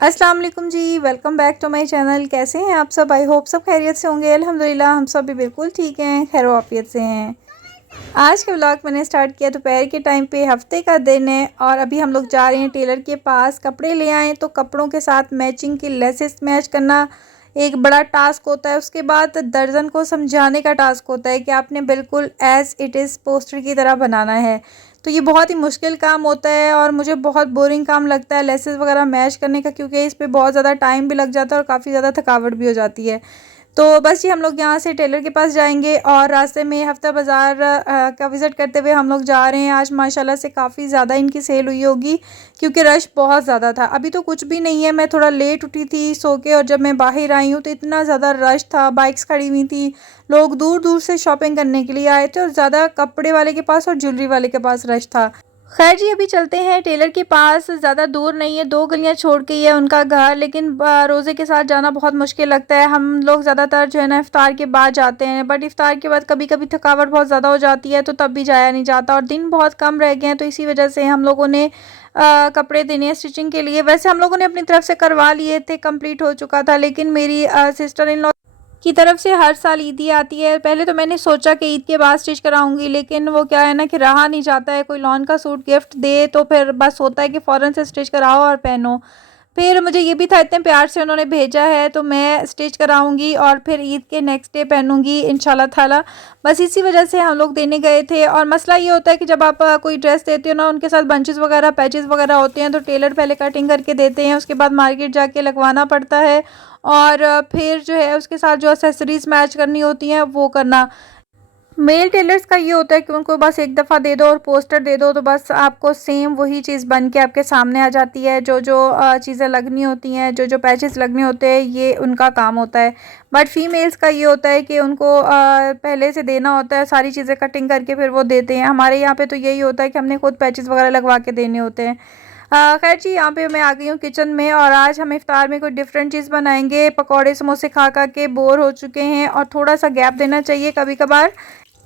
अस्सलाम वालेकुम जी, welcome back to my channel. कैसे हैं आप सब? आई होप सब खैरियत से होंगे। अल्हम्दुलिल्लाह हम सब भी बिल्कुल ठीक हैं, खैर वाफियत से हैं। आज के व्लॉग मैंने स्टार्ट किया दोपहर के टाइम पे, हफ्ते का दिन है और अभी हम लोग जा रहे हैं टेलर के पास। कपड़े ले आए तो कपड़ों के साथ मैचिंग की लेसेस मैच करना एक बड़ा टास्क होता है। उसके बाद दर्जन को समझाने का टास्क होता है कि आपने बिल्कुल एज़ इट इज़ पोस्टर की तरह बनाना है। तो ये बहुत ही मुश्किल काम होता है और मुझे बहुत बोरिंग काम लगता है लेसेस वगैरह मैच करने का, क्योंकि इस पे बहुत ज़्यादा टाइम भी लग जाता है और काफ़ी ज़्यादा थकावट भी हो जाती है। तो बस ये हम लोग यहाँ से टेलर के पास जाएंगे और रास्ते में हफ्ता बाज़ार का विज़िट करते हुए हम लोग जा रहे हैं। आज माशाल्लाह से काफ़ी ज़्यादा इनकी सेल हुई होगी क्योंकि रश बहुत ज़्यादा था। अभी तो कुछ भी नहीं है, मैं थोड़ा लेट उठी थी सो के और जब मैं बाहर आई हूँ तो इतना ज़्यादा रश था, बाइक्स खड़ी हुई थी, लोग दूर दूर से शॉपिंग करने के लिए आए थे और ज़्यादा कपड़े वाले के पास और ज्वेलरी वाले के पास रश था। खैर जी, अभी चलते हैं टेलर के पास। ज़्यादा दूर नहीं है, 2 गलियां छोड़ के ही है उनका घर, लेकिन रोज़े के साथ जाना बहुत मुश्किल लगता है। हम लोग ज़्यादातर जो है ना इफ़्तार के बाद जाते हैं, बट इफ़्तार के बाद कभी कभी थकावट बहुत ज़्यादा हो जाती है तो तब भी जाया नहीं जाता और दिन बहुत कम रह गए हैं, तो इसी वजह से हम लोगों ने कपड़े देने हैं स्टिचिंग के लिए। वैसे हम लोगों ने अपनी तरफ से करवा लिए थे, कंप्लीट हो चुका था, लेकिन मेरी सिस्टर इन लॉ की तरफ से हर साल ईदी आती है। पहले तो मैंने सोचा कि ईद के बाद स्टिच कराऊंगी, लेकिन वो क्या है ना कि रहा नहीं जाता है। कोई लॉन का सूट गिफ्ट दे तो फिर बस होता है कि फ़ौरन से स्टिच कराओ और पहनो। फिर मुझे ये भी था, इतने प्यार से उन्होंने भेजा है तो मैं स्टिच कराऊंगी और फिर ईद के नेक्स्ट डे पहनूंगी इंशाल्लाह ताला। बस इसी वजह से हम लोग देने गए थे। और मसला ये होता है कि जब आप कोई ड्रेस देते हो ना, उनके साथ बंचेस वगैरह पैचेस वगैरह होते हैं तो टेलर पहले कटिंग करके देते हैं, उसके बाद मार्केट जाके लगवाना पड़ता है और फिर जो है उसके साथ जो एक्सेसरीज़ मैच करनी होती हैं वो करना। मेल टेलर्स का ये होता है कि उनको बस एक दफ़ा दे दो और पोस्टर दे दो तो बस आपको सेम वही चीज़ बन के आपके सामने आ जाती है। जो जो चीज़ें लगनी होती हैं, जो जो पैचेस लगने होते हैं, ये उनका काम होता है। बट फीमेल्स का ये होता है कि उनको पहले से देना होता है, सारी चीज़ें कटिंग करके फिर वो देते हैं। हमारे यहाँ पे तो यही होता है कि हमने खुद पैचेस वगैरह लगवा के देने होते हैं। खैर जी, यहाँ पे मैं आ गई हूँ किचन में और आज हम इफ्तार में कोई डिफरेंट चीज़ बनाएंगे। पकौड़े समोसे खा खा के बोर हो चुके हैं और थोड़ा सा गैप देना चाहिए कभी कभार,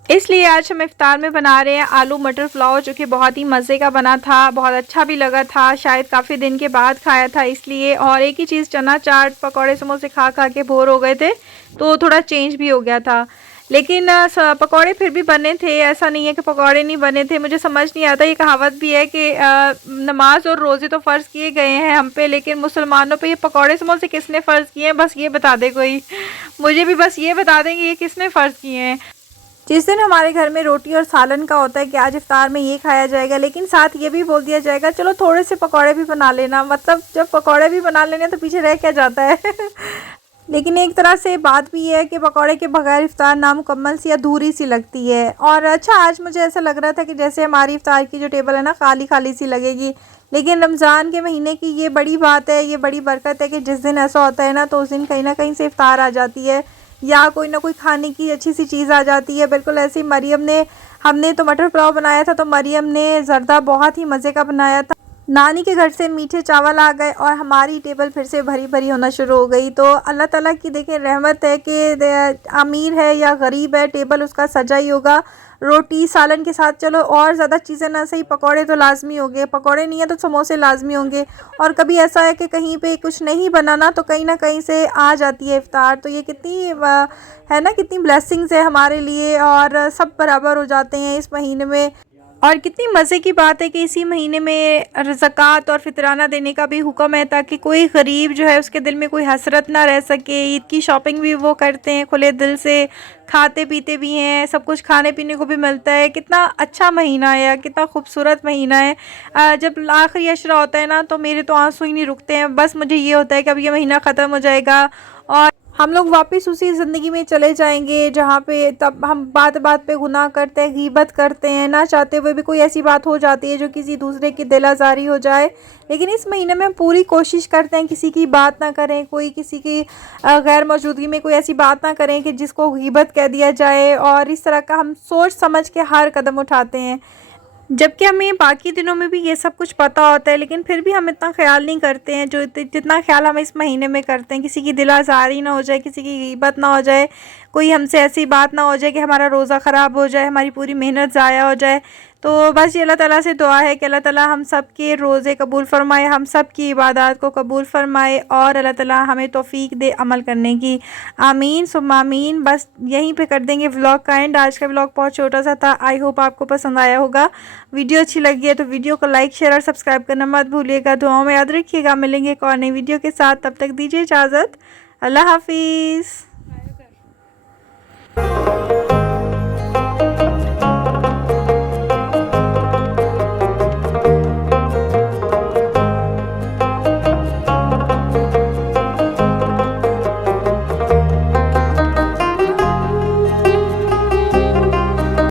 इसलिए आज हम इफ्तार में बना रहे हैं आलू मटर पुलाव, जो कि बहुत ही मज़े का बना था, बहुत अच्छा भी लगा था, शायद काफ़ी दिन के बाद खाया था इसलिए। और एक ही चीज़ चना चाट पकौड़े समोसे खा खा के बोर हो गए थे तो थोड़ा चेंज भी हो गया था। लेकिन पकौड़े फिर भी बने थे, ऐसा नहीं है कि पकौड़े नहीं बने थे। मुझे समझ नहीं आता, ये कहावत भी है कि नमाज और रोज़े तो फ़र्ज़ किए गए हैं हम पे, लेकिन मुसलमानों पे ये पकौड़े समोसे किसने फ़र्ज़ किए हैं, बस ये बता दे कोई। मुझे भी बस ये बता दें कि ये किसने फ़र्ज़ किए हैं। जिस दिन हमारे घर में रोटी और सालन का होता है कि आज इफ्तार में ये खाया जाएगा, लेकिन साथ ये भी बोल दिया जाएगा चलो थोड़े से पकौड़े भी बना लेना। मतलब जब पकौड़े भी बना लेने तो पीछे रह क्या जाता है। लेकिन एक तरह से बात भी है कि पकौड़े के बगैर इफ्तार नामुकम्मल सी अधूरी सी लगती है। और अच्छा, आज मुझे ऐसा लग रहा था कि जैसे हमारी इफ्तार की जो टेबल है ना खाली खाली सी लगेगी, लेकिन रमज़ान के महीने की ये बड़ी बात है, ये बड़ी बरकत है कि जिस दिन ऐसा होता है ना तो उस दिन कहीं ना कहीं से इफ्तार आ जाती है या कोई ना कोई खाने की अच्छी सी चीज़ आ जाती है। बिल्कुल ऐसे ही मरियम ने, हमने तो मटर पुलाव बनाया था तो मरियम ने ज़र्दा बहुत ही मज़े का बनाया था। नानी के घर से मीठे चावल आ गए और हमारी टेबल फिर से भरी भरी होना शुरू हो गई। तो अल्लाह ताला की देखें रहमत है कि अमीर है या गरीब है, टेबल उसका सजा ही होगा। रोटी सालन के साथ चलो और ज़्यादा चीज़ें ना सही, पकौड़े तो लाजमी होंगे, पकौड़े नहीं है तो समोसे लाजमी होंगे। और कभी ऐसा है कि कहीं पे कुछ नहीं बनाना तो कहीं ना कहीं से आ जाती है इफ्तार। तो ये कितनी है ना, कितनी ब्लेसिंग्स है हमारे लिए और सब बराबर हो जाते हैं इस महीने में। और कितनी मज़े की बात है कि इसी महीने में ज़कात और फितराना देने का भी हुक्म है, ताकि कोई गरीब जो है उसके दिल में कोई हसरत ना रह सके। ईद की शॉपिंग भी वो करते हैं खुले दिल से, खाते पीते भी हैं, सब कुछ खाने पीने को भी मिलता है। कितना अच्छा महीना है, कितना खूबसूरत महीना है। जब आखिरी अशरा होता है ना तो मेरे तो आंसू ही नहीं रुकते हैं। बस मुझे ये होता है कि अब ये महीना ख़त्म हो जाएगा और हम लोग वापस उसी ज़िंदगी में चले जाएंगे जहाँ पे तब हम बात बात पे गुनाह करते हैं, गीबत करते हैं, ना चाहते हुए भी कोई ऐसी बात हो जाती है जो किसी दूसरे की दिल आज़ारी हो जाए। लेकिन इस महीने में हम पूरी कोशिश करते हैं किसी की बात ना करें, कोई किसी की गैर मौजूदगी में कोई ऐसी बात ना करें कि जिसको गीबत कह दिया जाए। और इस तरह का हम सोच समझ के हर कदम उठाते हैं। जबकि हमें बाकी दिनों में भी ये सब कुछ पता होता है, लेकिन फिर भी हम इतना ख्याल नहीं करते हैं जो जितना ख्याल हम इस महीने में करते हैं। किसी की दिल आज़ारी ना हो जाए, किसी की गीबत ना हो जाए, कोई हमसे ऐसी बात ना हो जाए कि हमारा रोज़ा ख़राब हो जाए, हमारी पूरी मेहनत ज़ाया हो जाए। तो बस ये अल्लाह ताला से दुआ है कि अल्लाह ताला हम सब के रोज़े कबूल फ़रमाए, हम सब की इबादत को कबूल फ़रमाए और अल्लाह ताला हमें तौफ़ीक दे अमल करने की। आमीन सुम्मा आमीन। बस यहीं पे कर देंगे व्लॉग का एंड। आज का व्लॉग बहुत छोटा सा था, आई होप आपको पसंद आया होगा। वीडियो अच्छी लगी है तो वीडियो को लाइक शेयर और सब्सक्राइब करना मत भूलिएगा। दुआओं में याद रखिएगा। मिलेंगे एक और नई वीडियो के साथ, तब तक दीजिए इजाज़त। अल्लाह हाफिज़।